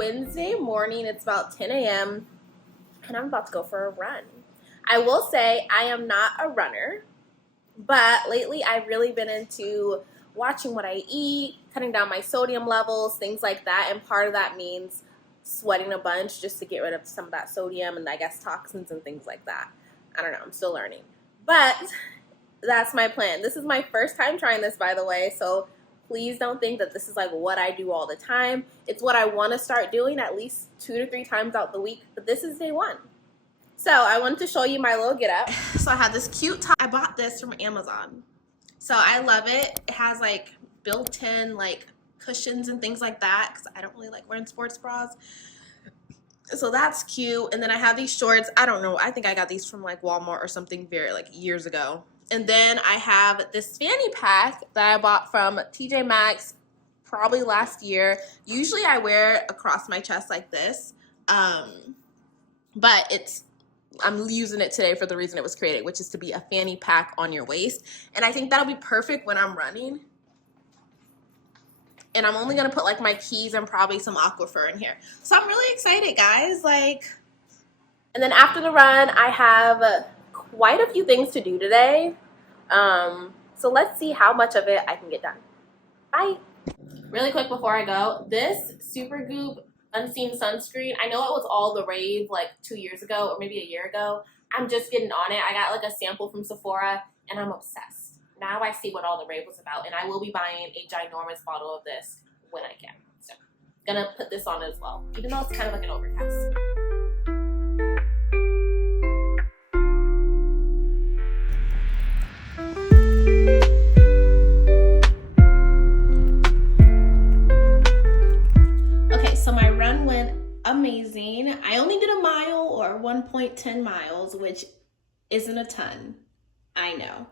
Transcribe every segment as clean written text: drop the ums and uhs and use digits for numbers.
Wednesday morning. It's about 10 a.m. and I'm about to go for a run. I will say I am not a runner, but lately I've really been into watching what I eat, cutting down my sodium levels, things like that. And part of that means sweating a bunch just to get rid of some of that sodium and I guess toxins and things like that. I don't know, I'm still learning. But that's my plan. This is my first time trying this, by the way, so please don't think that this is like what I do all the time. It's what I want to start doing at least 2 to 3 times out the week, but this is day 1. So I wanted to show you my little get up. So I had this cute top. I bought this from Amazon. So I love it. It has like built-in like cushions and things like that because I don't really like wearing sports bras. So that's cute. And then I have these shorts. I don't know. I think I got these from like Walmart or something very like years ago. And then I have this fanny pack that I bought from TJ Maxx probably last year. Usually I wear it across my chest like this. But I'm using it today for the reason it was created, which is to be a fanny pack on your waist. And I think that'll be perfect when I'm running. And I'm only gonna put like my keys and probably some aquaphor in here. So I'm really excited, guys. And then after the run, I have quite a few things to do today. So let's see how much of it I can get done. Bye. Really quick before I go, this Supergoop Unseen Sunscreen, I know it was all the rave like 2 years ago or maybe a year ago. I'm just getting on it. I got like a sample from Sephora and I'm obsessed. Now I see what all the rave was about and I will be buying a ginormous bottle of this when I can. So I'm gonna put this on as well, even though it's kind of like an overcast. Amazing. I only did a mile or 1.10 miles, which isn't a ton. I know.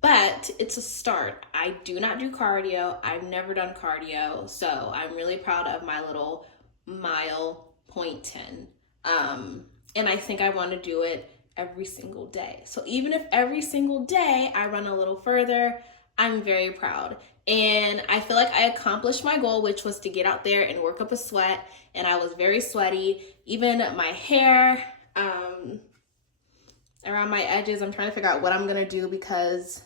But it's a start. I do not do cardio. I've never done cardio. So I'm really proud of my little mile 0.10. And I think I want to do it every single day. So even if every single day I run a little further, I'm very proud. And I feel like I accomplished my goal, which was to get out there and work up a sweat. And I was very sweaty. Even my hair, around my edges, I'm trying to figure out what I'm going to do because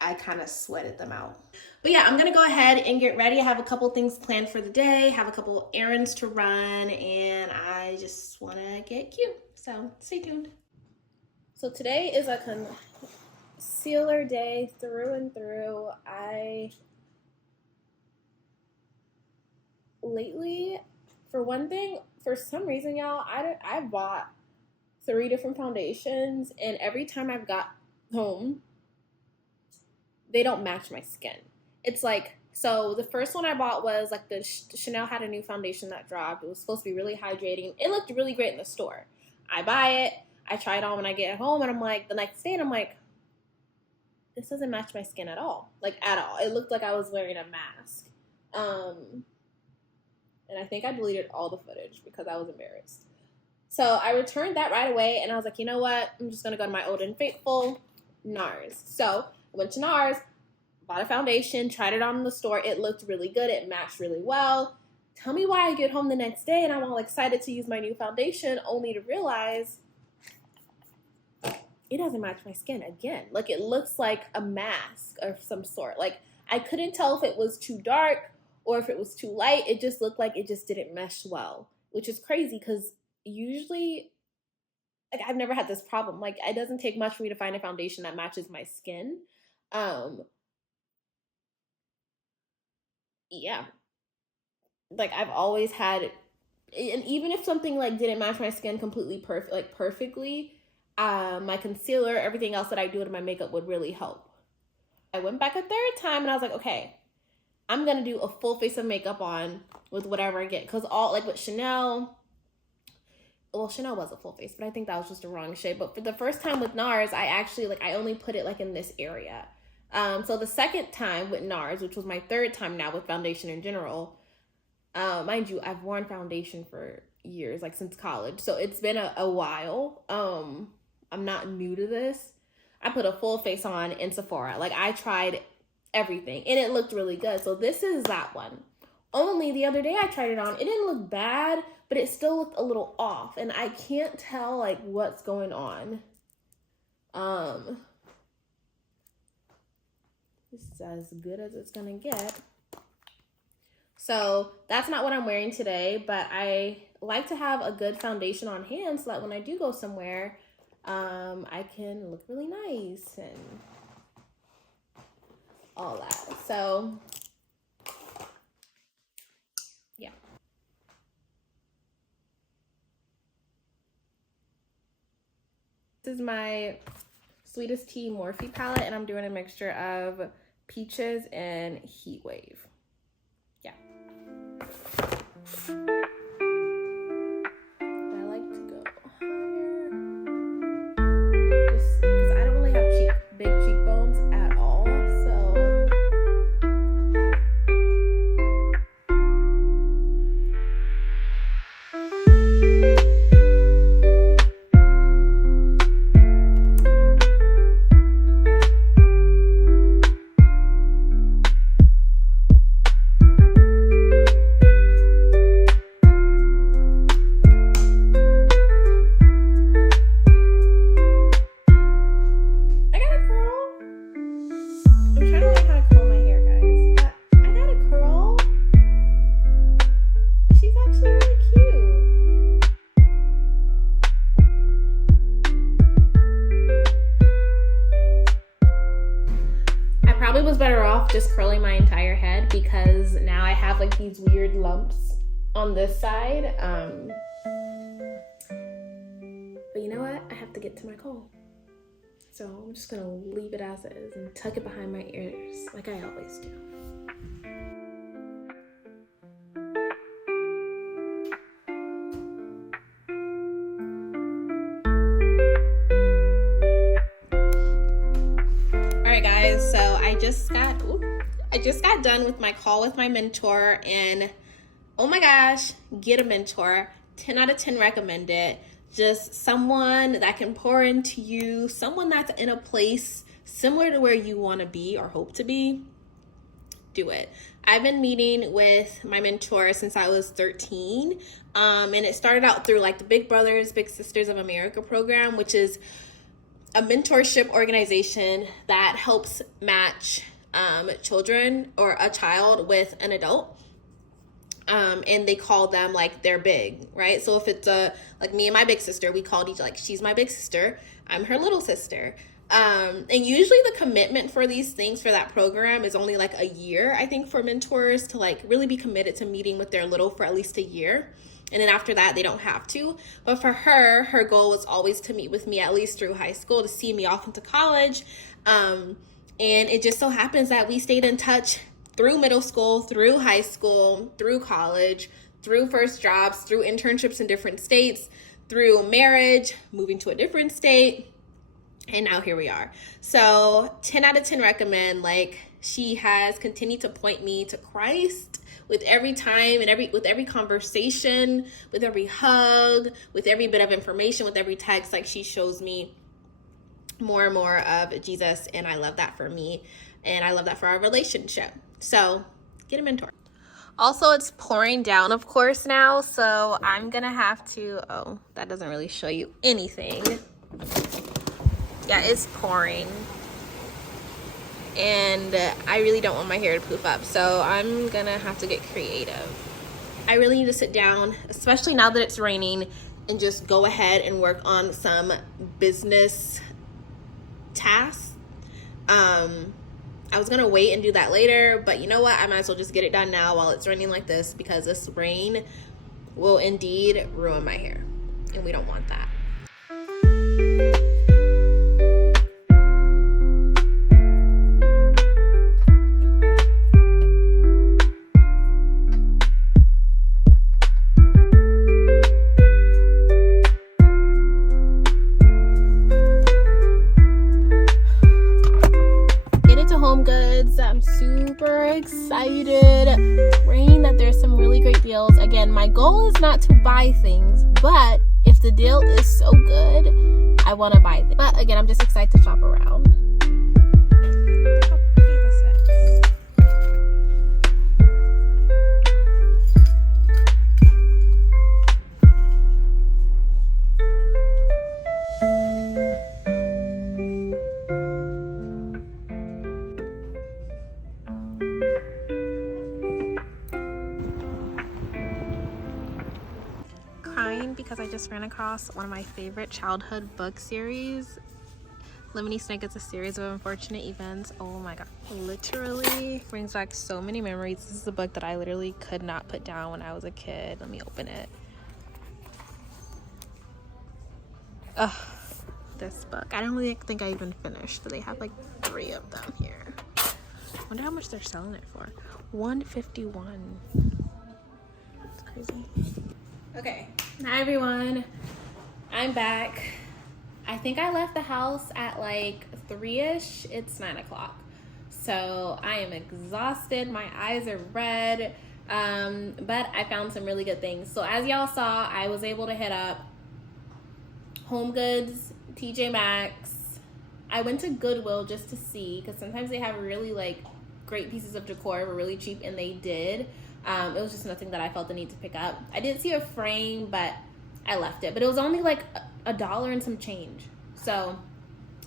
I kind of sweated them out. But yeah, I'm going to go ahead and get ready. I have a couple things planned for the day, have a couple errands to run, and I just want to get cute. So stay tuned. So today is a concealer day through and through. Lately, for one thing, for some reason, y'all, I bought 3 different foundations, and every time I've got home, they don't match my skin. It's like, so the first one I bought was like the Chanel had a new foundation that dropped. It was supposed to be really hydrating. It looked really great in the store. I buy it. I try it on when I get home, and I'm like, the next day, and I'm like, this doesn't match my skin at all. Like, at all. It looked like I was wearing a mask. And I think I deleted all the footage because I was embarrassed. So I returned that right away, and I was like, you know what? I'm just going to go to my old and faithful, NARS. So I went to NARS, bought a foundation, tried it on in the store. It looked really good. It matched really well. Tell me why I get home the next day, and I'm all excited to use my new foundation, only to realize it doesn't match my skin again. Like, it looks like a mask of some sort. Like, I couldn't tell if it was too dark or if it was too light. It just looked like it just didn't mesh well, which is crazy because usually, like, I've never had this problem. Like, it doesn't take much for me to find a foundation that matches my skin. Yeah. Like, I've always had, and even if something like didn't match my skin completely perfectly, my concealer, everything else that I do to my makeup would really help. I went back a 3rd time and I was like, okay, I'm going to do a full face of makeup on with whatever I get. Because all, like with Chanel, well, Chanel was a full face, but I think that was just the wrong shade. But for the first time with NARS, I actually, like, I only put it like in this area. So the second time with NARS, which was my 3rd time now with foundation in general, mind you, I've worn foundation for years, like since college. So it's been a while. I'm not new to this. I put a full face on in Sephora. Like, I tried everything and it looked really good. So this is that one. Only the other day I tried it on. It didn't look bad, but it still looked a little off, and I can't tell like what's going on. This is as good as it's gonna get. So that's not what I'm wearing today, but I like to have a good foundation on hand so that when I do go somewhere, I can look really nice and all that. So yeah. This is my Sweetest Tea Morphe palette, and I'm doing a mixture of peaches and heat wave. Yeah. I like to go higher, just because I don't really have big cheekbones at all, so was better off just curling my entire head, because now I have like these weird lumps on this side. But you know what? I have to get to my goal. So I'm just gonna leave it as it is and tuck it behind my ears like I always do. So I just got done with my call with my mentor, and oh my gosh, get a mentor. 10 out of 10 recommend it. Just someone that can pour into you, someone that's in a place similar to where you want to be or hope to be. Do it. I've been meeting with my mentor since I was 13, and it started out through like the Big Brothers Big Sisters of America program, which is a mentorship organization that helps match children or a child with an adult. And they call them like their big, right? So if it's like me and my big sister, we called each, like, she's my big sister, I'm her little sister. And usually the commitment for these things for that program is only like a year, I think, for mentors to like really be committed to meeting with their little for at least a year. And then after that, they don't have to. But for her goal was always to meet with me at least through high school, to see me off into college. And it just so happens that we stayed in touch through middle school, through high school, through college, through first jobs, through internships in different states, through marriage, moving to a different state. And now here we are. So 10 out of 10 recommend. Like, she has continued to point me to Christ with every time and with every conversation, with every hug, with every bit of information, with every text. Like, she shows me more and more of Jesus, and I love that for me, and I love that for our relationship. So get a mentor. Also, it's pouring down, of course, now, so I'm gonna have to, oh, that doesn't really show you anything. Yeah, it's pouring, and I really don't want my hair to poof up, so I'm gonna have to get creative. I really need to sit down, especially now that it's raining, and just go ahead and work on some business tasks. I was gonna wait and do that later, but you know what? I might as well just get it done now while it's raining like this, because this rain will indeed ruin my hair, and we don't want that. I'm super excited. Praying that there's some really great deals. Again, my goal is not to buy things, but if the deal is so good, I want to buy things. But again, I'm just excited to shop around. crying because I just ran across one of my favorite childhood book series. Lemony Snicket's A Series of Unfortunate Events. Oh my god. Literally brings back so many memories. This is a book that I literally could not put down when I was a kid. Let me open it. Ugh, this book. I don't really think I even finished, but they have like 3 of them here. Wonder how much they're selling it for. $151. It's crazy. Okay. Hi everyone. I'm back. I think I left the house at like 3-ish. It's 9 o'clock. So I am exhausted. My eyes are red. But I found some really good things. So as y'all saw, I was able to hit up Home Goods, TJ Maxx. I went to Goodwill just to see, because sometimes they have really like great pieces of decor for really cheap, and they did. It was just nothing that I felt the need to pick up. I did see a frame, but I left it. But it was only like $1 and some change. So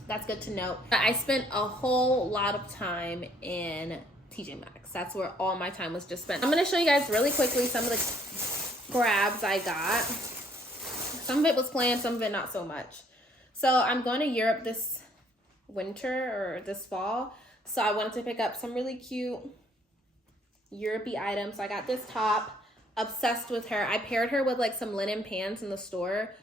that's good to know. I spent a whole lot of time in TJ Maxx. That's where all my time was just spent. I'm going to show you guys really quickly some of the grabs I got. Some of it was planned, some of it not so much. So I'm going to Europe this winter or this fall. So I wanted to pick up some really cute Europe-y items. So I got this top. Obsessed with her. I paired her with like some linen pants in the store.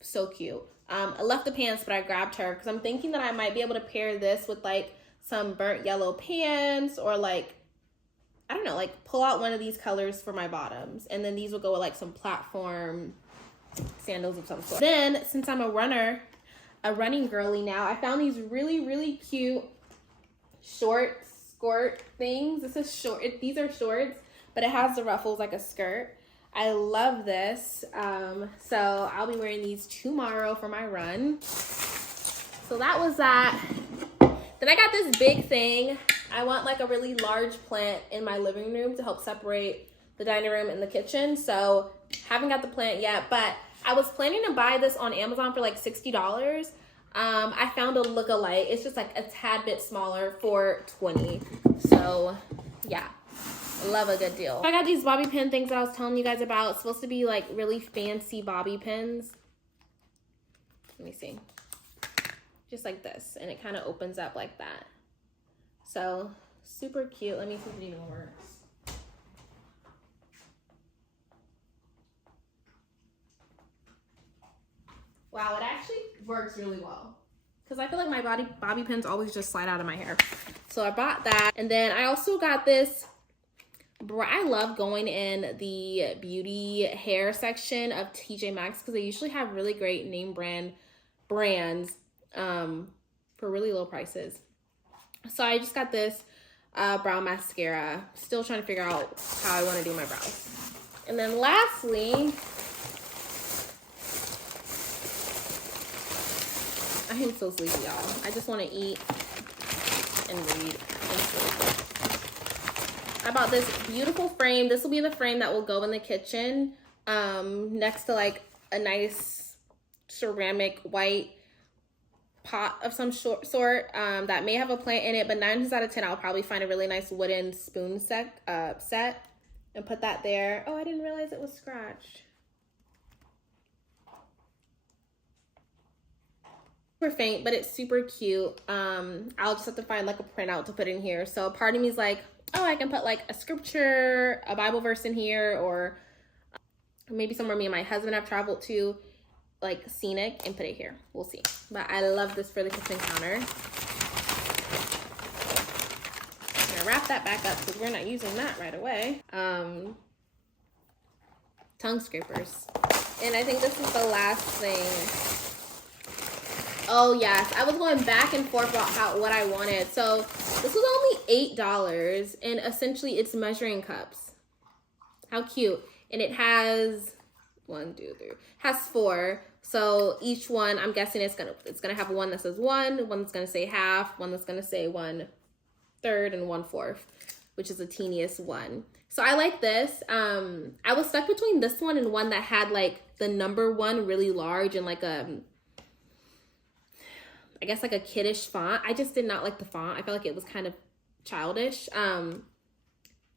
So cute. I left the pants, but I grabbed her because I'm thinking that I might be able to pair this with like some burnt yellow pants, or like, I don't know, like pull out one of these colors for my bottoms. And then these will go with like some platform sandals of some sort. Then, since I'm a running girly now, I found these really, really cute short skirt things. This is short. These are shorts, but it has the ruffles like a skirt. I love this. So I'll be wearing these tomorrow for my run. So that was that. Then I got this big thing. I want like a really large plant in my living room to help separate the dining room and the kitchen. So haven't got the plant yet, but I was planning to buy this on Amazon for like $60. I found a look-alike. It's just like a tad bit smaller for $20. So yeah. Love a good deal. I got these bobby pin things that I was telling you guys about. It's supposed to be like really fancy bobby pins. Let me see. Just like this. And it kind of opens up like that. So super cute. Let me see if it even works. Wow, it actually works really well. Because I feel like my bobby pins always just slide out of my hair. So I bought that. And then I also got this. I love going in the beauty hair section of TJ Maxx because they usually have really great name brands for really low prices. So I just got this brow mascara. Still trying to figure out how I want to do my brows. And then lastly, I am so sleepy, y'all. I just want to eat and read and sleep. I bought this beautiful frame. This will be the frame that will go in the kitchen next to like a nice ceramic white pot of some sort that may have a plant in it, but 9 times out of 10 I'll probably find a really nice wooden spoon set and put that there. Oh, I didn't realize it was scratched. Super faint, but it's super cute. I'll just have to find like a printout to put in here. So part of me is like, oh, I can put like a scripture, a Bible verse in here, or maybe somewhere me and my husband have traveled to, like scenic, and put it here. We'll see. But I love this for the kitchen counter. I'm gonna wrap that back up because we're not using that right away. Tongue scrapers. And I think this is the last thing. Oh yes, I was going back and forth about what I wanted. So this was only $8, and essentially it's measuring cups. How cute. And it has 4. So each one, I'm guessing it's gonna have one that says one that's gonna say half, one that's gonna say 1/3 and 1/4, which is the teeniest one. So I like this. I was stuck between this one and one that had like the number 1 really large and like I guess like a kiddish font. I just did not like the font. I felt like it was kind of childish. And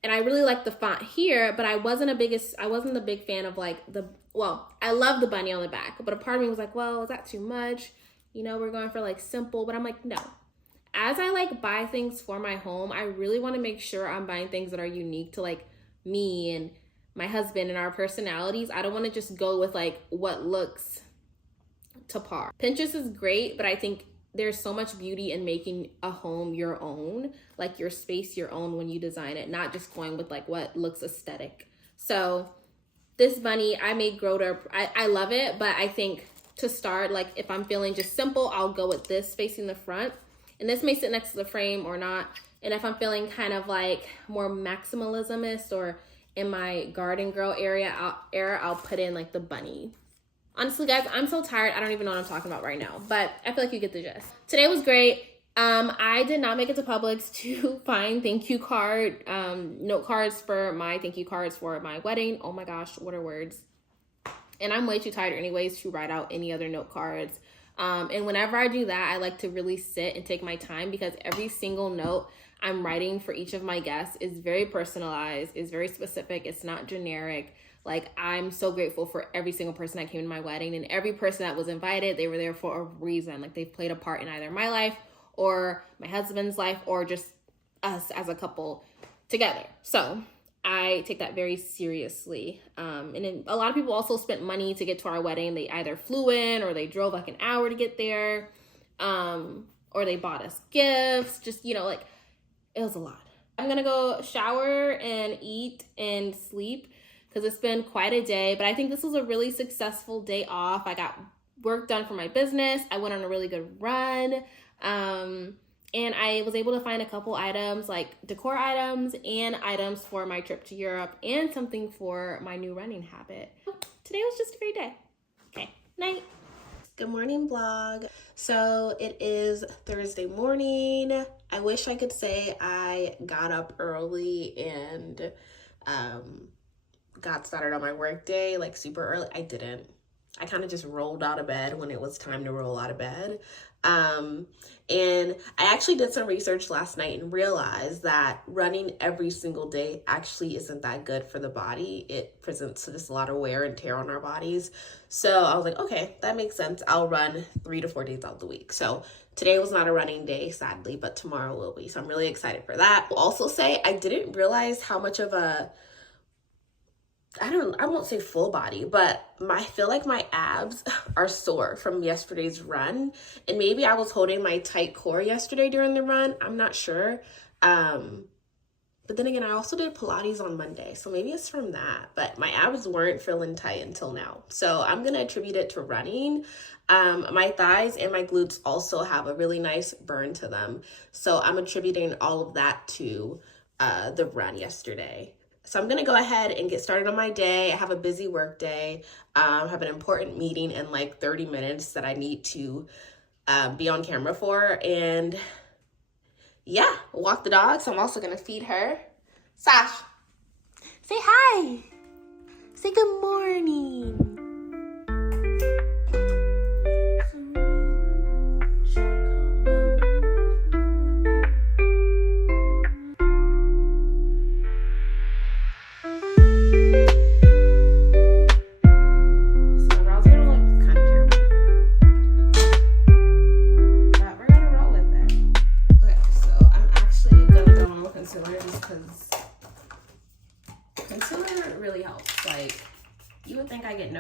And I really like the font here, but I wasn't the big fan of like I love the bunny on the back, but a part of me was like, well, is that too much? You know, we're going for like simple, but I'm like, no. As I like buy things for my home, I really want to make sure I'm buying things that are unique to like me and my husband and our personalities. I don't want to just go with like what looks to par. Pinterest is great, but I think there's so much beauty in making a home your own, like your space your own when you design it, not just going with like what looks aesthetic. So this bunny, I may grow to, I love it, but I think to start, like if I'm feeling just simple, I'll go with this facing the front. And this may sit next to the frame or not. And if I'm feeling kind of like more maximalismist or in my garden girl I'll put in like the bunny. Honestly, guys, I'm so tired. I don't even know what I'm talking about right now, but I feel like you get the gist. Today was great. I did not make it to Publix to find thank you card, note cards for my thank you cards for my wedding. Oh my gosh, what are words? And I'm way too tired anyways to write out any other note cards. And whenever I do that, I like to really sit and take my time because every single note I'm writing for each of my guests is very personalized, is very specific. It's not generic. Like, I'm so grateful for every single person that came to my wedding and every person that was invited. They were there for a reason. Like, they've played a part in either my life or my husband's life or just us as a couple together. So I take that very seriously. And then a lot of people also spent money to get to our wedding. They either flew in or they drove like an hour to get there, or they bought us gifts. Just, you know, like, it was a lot. I'm gonna go shower and eat and sleep because it's been quite a day, but I think this was a really successful day off. I got work done for my business. I went on a really good run. And I was able to find a couple items, like decor items and items for my trip to Europe and something for my new running habit. Today was just a great day. Okay, night. Good morning, vlog. So it is Thursday morning. I wish I could say I got up early and got started on my work day like super early. I didn't. I kind of just rolled out of bed when it was time to roll out of bed. And I actually did some research last night and realized that running every single day actually isn't that good for the body. It presents just a lot of wear and tear on our bodies. So I was like, okay, that makes sense. I'll run 3 to 4 days out of the week. So today was not a running day, sadly, but tomorrow will be. So I'm really excited for that. I'll also say I didn't realize how much of a I won't say full body, but I feel like my abs are sore from yesterday's run. And maybe I was holding my tight core yesterday during the run. I'm not sure. But then again, I also did Pilates on Monday. So maybe it's from that. But my abs weren't feeling tight until now. So I'm going to attribute it to running. My thighs and my glutes also have a really nice burn to them. So I'm attributing all of that to the run yesterday. So I'm going to go ahead and get started on my day. I have a busy work day. I have an important meeting in like 30 minutes that I need to be on camera for. And yeah, walk the dog. So I'm also going to feed her. Sash, say hi. Say good morning.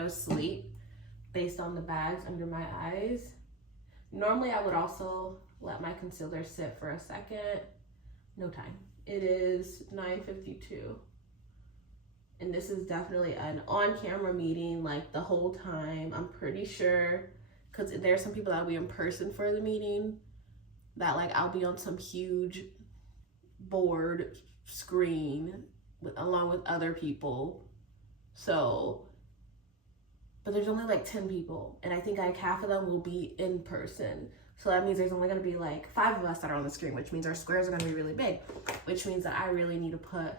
Sleep based on the bags under my eyes. Normally I would also let my concealer sit for a second. No time. It is 9:52 and this is definitely an on-camera meeting like the whole time. I'm pretty sure because there's some people that'll be in person for the meeting that like I'll be on some huge board screen along with other people. So but there's only like 10 people and I think like half of them will be in person. So that means there's only gonna be like 5 of us that are on the screen, which means our squares are gonna be really big, which means that I really need to put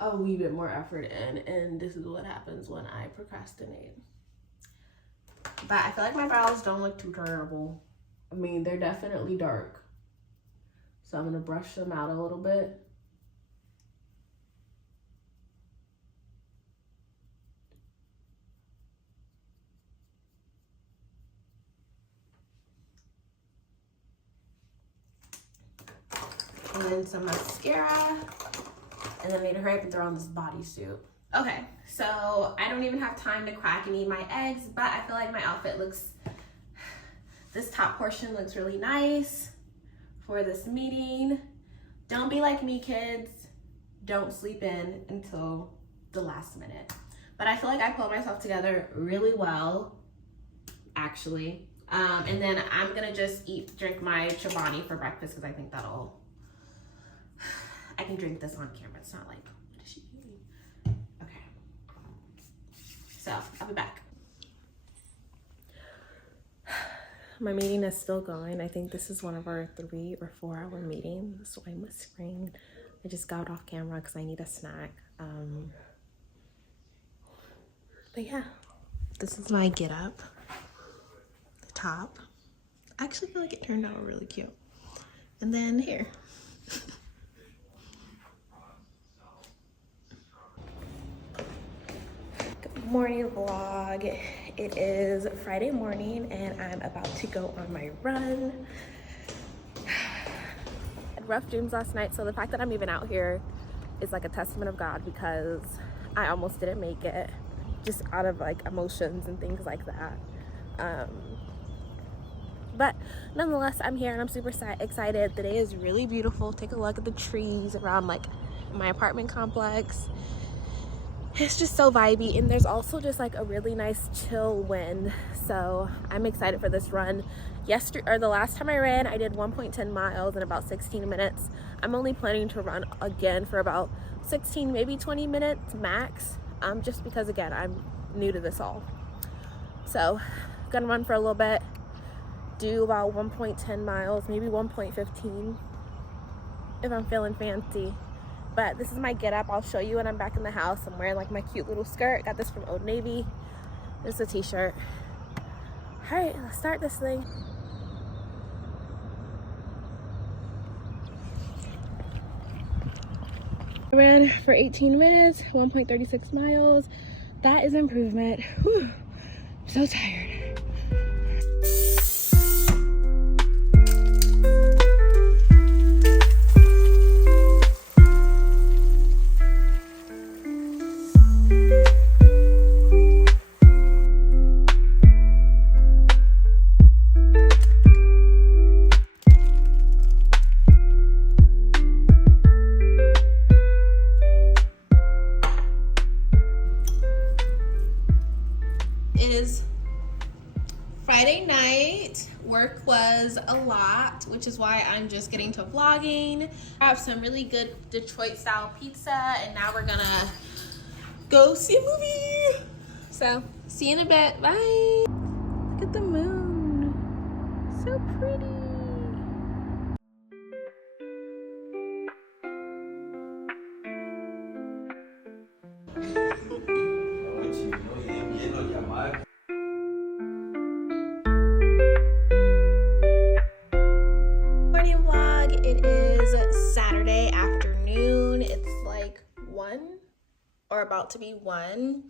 a wee bit more effort in. And this is what happens when I procrastinate. But I feel like my brows don't look too terrible. I mean, they're definitely dark. So I'm gonna brush them out a little bit. And then some mascara. And then I need to hurry up and throw on this bodysuit. Okay, so I don't even have time to crack and eat my eggs, but I feel like my outfit looks, this top portion looks really nice for this meeting. Don't be like me, kids. Don't sleep in until the last minute. But I feel like I pulled myself together really well, actually. And then I'm gonna just drink my Chobani for breakfast because I think I can drink this on camera. It's not like, what is she doing? Okay. So I'll be back. My meeting is still going. I think this is one of our 3 or 4 hour meetings. So I'm whispering. I just got off camera because I need a snack. But yeah, this is my get up. The top. I actually feel like it turned out really cute. And then here. Good morning vlog. It is Friday morning and I'm about to go on my run. I had rough dreams last night, so the fact that I'm even out here is like a testament of God because I almost didn't make it just out of like emotions and things like that. But nonetheless, I'm here and I'm super excited. The day is really beautiful. Take a look at the trees around like my apartment complex. It's just so vibey, and there's also just like a really nice chill wind. So I'm excited for this run. The last time I ran, I did 1.10 miles in about 16 minutes. I'm only planning to run again for about 16, maybe 20 minutes max. Just because again, I'm new to this all. So gonna run for a little bit, do about 1.10 miles, maybe 1.15 if I'm feeling fancy. But this is my get up. I'll show you when I'm back in the house. I'm wearing like my cute little skirt. Got this from Old Navy. This is a t-shirt. All right, let's start this thing. I ran for 18 minutes, 1.36 miles. That is improvement. Whew. I'm so tired. It is Friday night. Work was a lot, which is why I'm just getting to vlogging. I have some really good Detroit style pizza, and now we're gonna go see a movie. So see you in a bit. Bye. Look at the moon. So pretty. Morning vlog. It is Saturday afternoon. It's like 1 or about to be 1.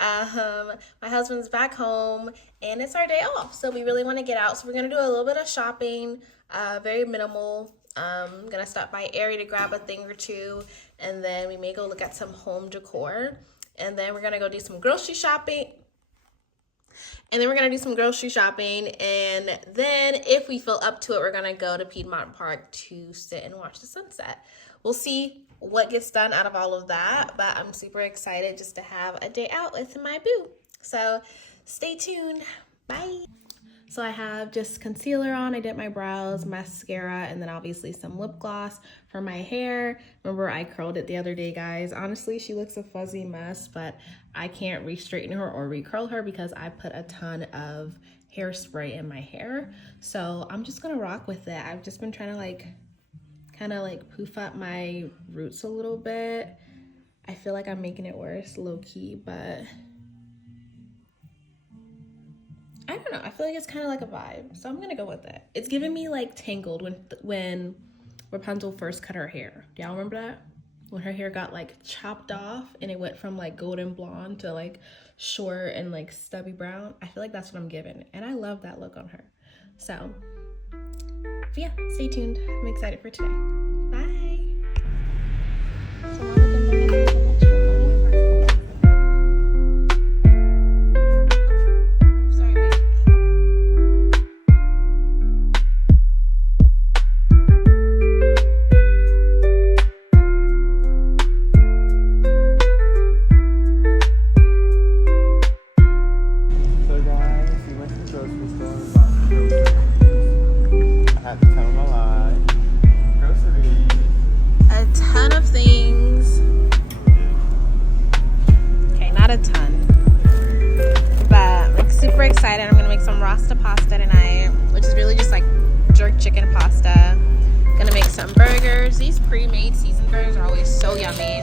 My husband's back home and it's our day off, so we really want to get out. So we're gonna do a little bit of shopping, very minimal. I'm gonna stop by Aerie to grab a thing or two, and then we may go look at some home decor, and then we're gonna go do some grocery shopping. And then if we feel up to it, we're gonna go to Piedmont Park to sit and watch the sunset. We'll see what gets done out of all of that, but I'm super excited just to have a day out with my boo. So stay tuned. Bye. So I have just concealer on. I did my brows, mascara, and then obviously some lip gloss for my hair. Remember, I curled it the other day, guys. Honestly, she looks a fuzzy mess, but I can't re-straighten her or re-curl her because I put a ton of hairspray in my hair. So I'm just gonna rock with it. I've just been trying to kind of poof up my roots a little bit. I feel like I'm making it worse, low-key, but I don't know. I feel like it's kind of like a vibe, so I'm gonna go with it. It's giving me like Tangled when Rapunzel first cut her hair. Do y'all remember that? When her hair got like chopped off and it went from like golden blonde to like short and like stubby brown. I feel like that's what I'm giving, and I love that look on her. So yeah, stay tuned. I'm excited for today. Bye. So now we can bring it into the next room. Sorry, babe. So guys, we went to the grocery store and bought some groceries. I had to tell them a lie. Groceries. A ton of things. Okay, not a ton, but I'm like super excited. I'm gonna make some rasta pasta tonight, which is really just like jerk chicken pasta. Gonna make some burgers. These pre-made seasoned burgers are always so yummy.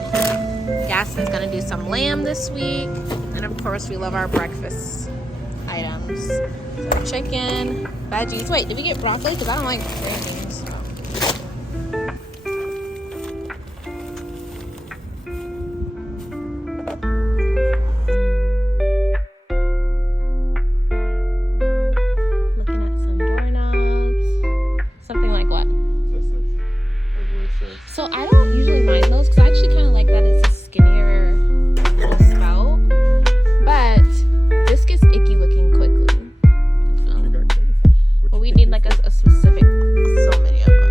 Gaston's gonna do some lamb this week, and of course we love our breakfast items. So chicken, veggies. Wait, did we get broccoli? Because I don't like green beans. Looking at some doorknobs. Something like what? So I don't usually mind those because I actually kind of like that it's a skinnier little spout. But this gets icky looking quickly. But we need like a specific, so many of them.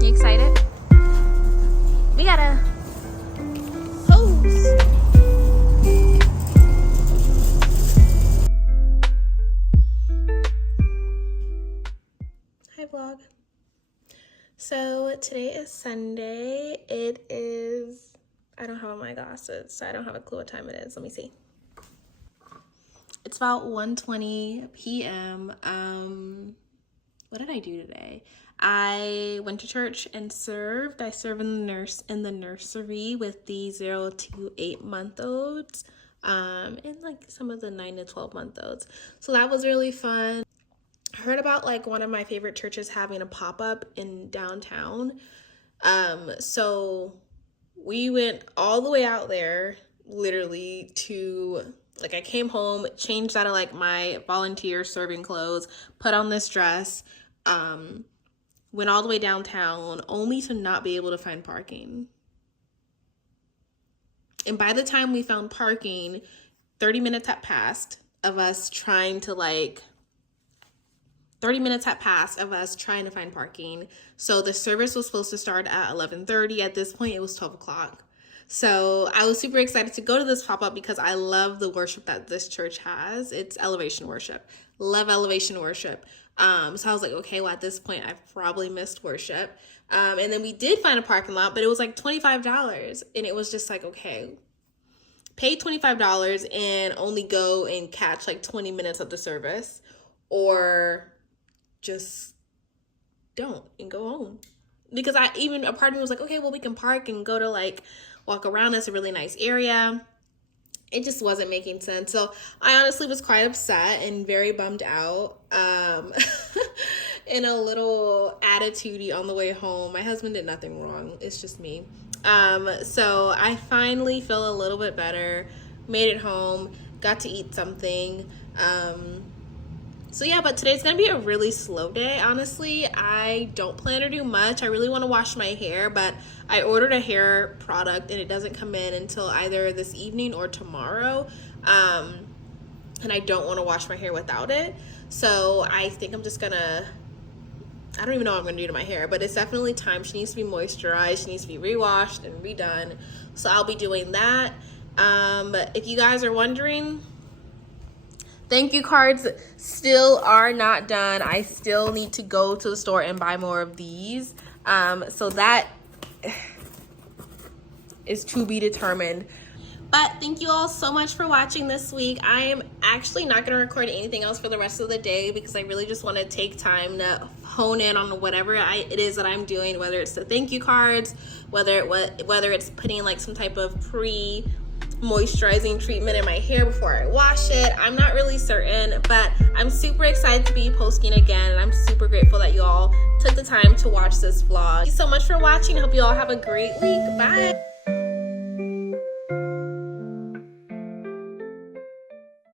You excited? We got a hose. Hi vlog. So today is Sunday. It is, I don't have on my glasses, so I don't have a clue what time it is. Let me see. It's about 1:20 p.m. What did I do today? I went to church and served. I serve in the nursery with the 0 to 8 month olds, and like some of the 9 to 12 month olds. So that was really fun. I heard about like one of my favorite churches having a pop-up in downtown. So we went all the way out there, literally, to like, I came home, changed out of like my volunteer serving clothes, put on this dress, went all the way downtown only to not be able to find parking. And by the time we found parking, 30 minutes had passed of us trying to find parking. So the service was supposed to start at 11:30. At this point, it was 12 o'clock. So I was super excited to go to this pop-up because I love the worship that this church has. It's elevation worship. Love elevation worship. So I was like, okay, well, at this point, I've probably missed worship. And then we did find a parking lot, but it was like $25. And it was just like, okay, pay $25 and only go and catch like 20 minutes of the service, or just don't and go home. Because a part of me was like, okay, well, we can park and go to like walk around. It's a really nice area. It just wasn't making sense. So I honestly was quite upset and very bummed out, and a little attitude-y on the way home. My husband did nothing wrong. It's just me. So I finally feel a little bit better, made it home, got to eat something. So yeah, but today's gonna be a really slow day. Honestly, I don't plan to do much. I really want to wash my hair, but I ordered a hair product and it doesn't come in until either this evening or tomorrow. And I don't want to wash my hair without it. So I think I'm just gonna, I don't even know what I'm gonna do to my hair, but it's definitely time. She needs to be moisturized. She needs to be rewashed and redone. So I'll be doing that. If you guys are wondering, thank you cards still are not done. I still need to go to the store and buy more of these. So that is to be determined. But thank you all so much for watching this week. I am actually not going to record anything else for the rest of the day because I really just want to take time to hone in on whatever it is that I'm doing, whether it's the thank you cards, whether it's putting like some type of moisturizing treatment in my hair before I wash it. I'm not really certain, but I'm super excited to be posting again, and I'm super grateful that you all took the time to watch this vlog. Thank you so much for watching. I hope you all have a great week. Bye.